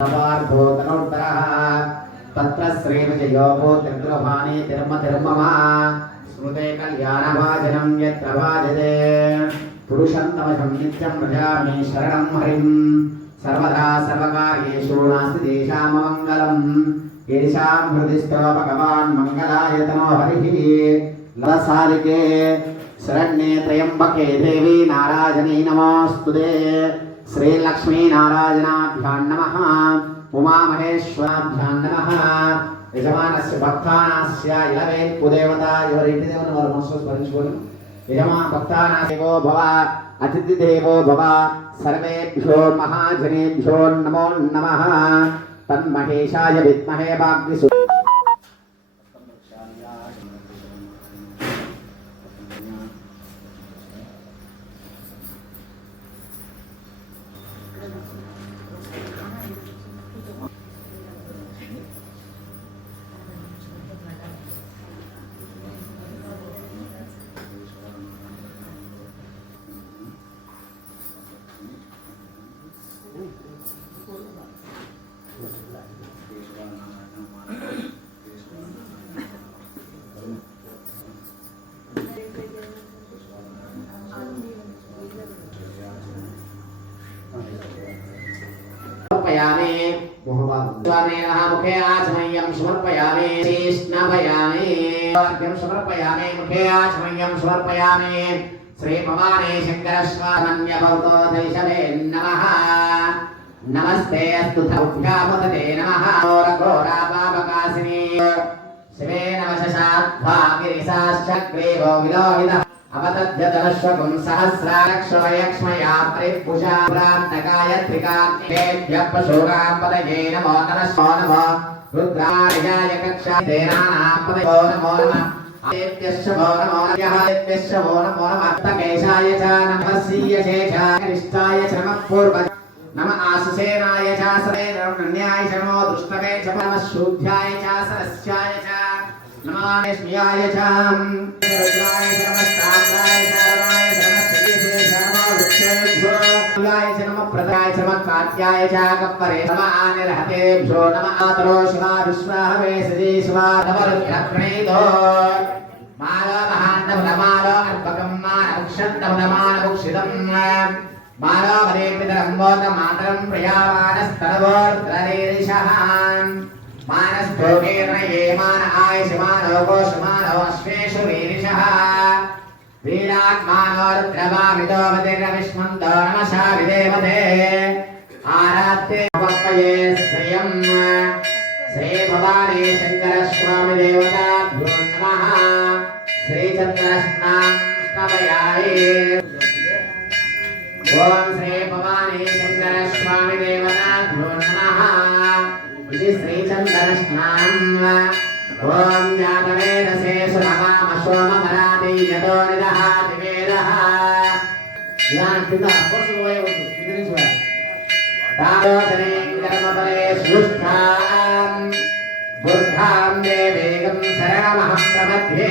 सर्वार्थोत्तरोत्तरः तत्र श्रीविजयो भूतिर्गृहाणि तिर्म तिर्ममा स्मृते कल्याणभाजनं यत्र भाजते पुरुषन्तमशं नित्यं व्रजामि शरणं हरिं सर्वदा सर्वकार्येषु नास्ति तेषाममङ्गलम् येषां हृदि स्तो भगवान् मङ्गलायतनो हरिः लसालिके शरण्ये त्र्यम्बके देवी नारायणी नमोऽस्तुते श्रीलक्ष्मीनारायणाभ्यां नमः उमामहेश्वराभ्यां नमः యజమానస్య భక్తానాస్య ఇలవే కుదేవత ఎవరి ఇంటి దేవుని వారు మనసులో స్మరించుకోను యజమా భక్తానాదేవో భవ అతిథి దేవో భవ సర్వేభ్యో మహాజనేభ్యో నమో నమః తన్మహేశాయ విద్మహే వాగ్విసు service. ముఖే ఆచమయ్యం సమర్పయామి శ్రీష్ణభయామి సమర్పయామి ముఖే ఆచమయ్యం సమర్పయామి శ్రీ భవానీ శంకర దైశవే నమః నమస్తే అస్తు భ్యాపతే నమః ఘోరా పాపకాసిని విలోహిత అవతద్యతనశ్వకం సహస్రాక్షమయక్ష్మయా ప్రేపుషా ప్రాంతకాయత్రికాభ్యపశోగాపదయే నమో నమస్మో నమో రుద్రార్యాయ కక్షాదేనానాపదయో నమో నమః ఆదిత్యశ్చమో నమో నమః నమో నమః తకేశాయ చ నమస్సీయ శేష కరిష్టాయ చ నమః పూర్వ నమ ఆశసేనాయ చాసరే సరేణ్యాయ చ దృష్టవే చ నమః శూద్ధ్యాయ చ నమానేష్మ్యాయ చ రుద్రాయ చ. నమస్తామ్రాయ చ రమాయ చ నమశ్చీసే చ నమో వృక్షేభ్యో లింగాయ చ నమ ప్రదాయ చ నమ కాత్యాయ చ కప్పరే నమ ఆనిర్హతేభ్యో నమ ఆతరో శివా విశ్వాహవే సజీ శివా నవరుద్రప్రణీతో మాలో మహాండములమాలో అర్పకం మానముక్షంతములమానముక్షితం మాలో మరే स्तोकेन येमान आयुषमानो कोशमानो अश्वेषु वीरिषः विदेवते आरात्ते वक्पये श्रियम् श्रीभवाने शङ्करस्वामिदेवताभ्यो नमः ॐ श्रीभवाने शङ्करस्वामिदेवताभ्यो ఇది శ్రీ ఓం జ్ఞానవేదసే సుమహామ సోమమరాది యదో నిదహాతి వేదః జ్ఞాన కింద కోర్సు పోయే ఉంది కింద నుంచి కూడా తాయోజనే కర్మపరే సుష్ఠాం బుద్ధాం దేవేగం శరణమహం ప్రపద్యే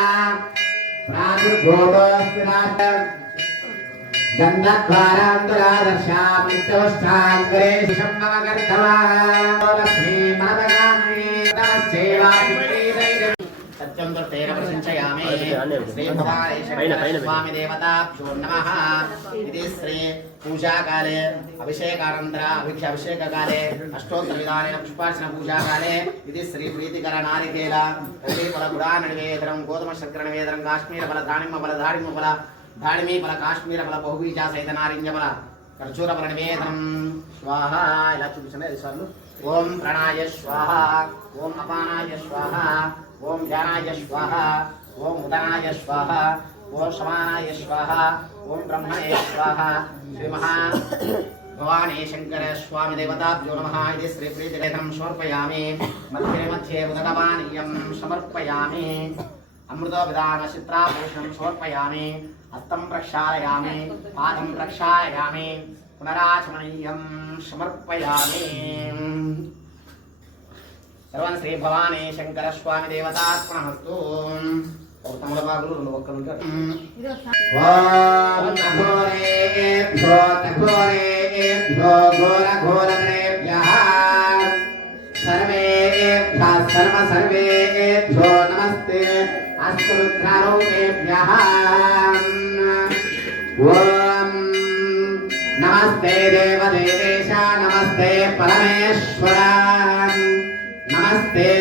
దండద్వారాంతురాదర్శామిత్యవస్థాంగరే శిశం నవగర్ధవా లక్ష్మీ మనదగామి సేవా సత్యం దుర్తేన ప్రశంసయామి శ్రీ భవానీ శంకర స్వామి దేవతాభ్యో నమః ఇది శ్రీ పూజాకాలే అభిషేకానంతర అభిక్ష అభిషేకకాలే అష్టోత్తర విధానేన పుష్పార్చన పూజాకాలే ఇది శ్రీ ప్రీతికర నారికేల ఫల గుడా నివేదనం గోధుమ శర్కర నివేదనం కాశ్మీర ఫల దానిమ్మ ఫల దాడిమ్మ ఫల దాడిమీ ఫల కాశ్మీర ఫల బహుబీజ సహిత నారింజ ఫల ఖర్జూర ఫల నివేదనం స్వాహ ఇలా చూపించండి ఐదు సార్లు ఓం ప్రణాయ స్వాహ ఓం అపానాయ స్వాహ ఓం ధ్యానాయ స్వాహ ఓం ఉదనాయ స్వాహ ఓం సమానాయ స్వాహ ఓం బ్రహ్మణే స్వాహ శ్రీ మహా భవానీ శంకర స్వామి దేవతాభ్యో నమ ఇది శ్రీ ప్రీతిరేతం సమర్పయామి మధ్యే మధ్యే ఉదకపానీయం సమర్పయామి అమృతోపిదాన చిత్రాభూషణం సమర్పయామి హస్తం ప్రక్షాళయామి పాదం ప్రక్షాళయామి పునరాచమనీయం సమర్పయామి సర్వం శ్రీ భవానీ శంకర స్వామి దేవతాత్మనస్తు తమ్ముడ బాగులు రెండు ఒక్కలు నఘోరేభ్యో ఘోర ఘోరగ్రేభ్యః సర్వేభ్యः సర్వ సర్వేభ్యో నమస్తే. అస్తు రుద్రారూపేభ్యः. ఓం నమస్తే దేవదేవేశ నమస్తే పరమేశ్వర. más, pero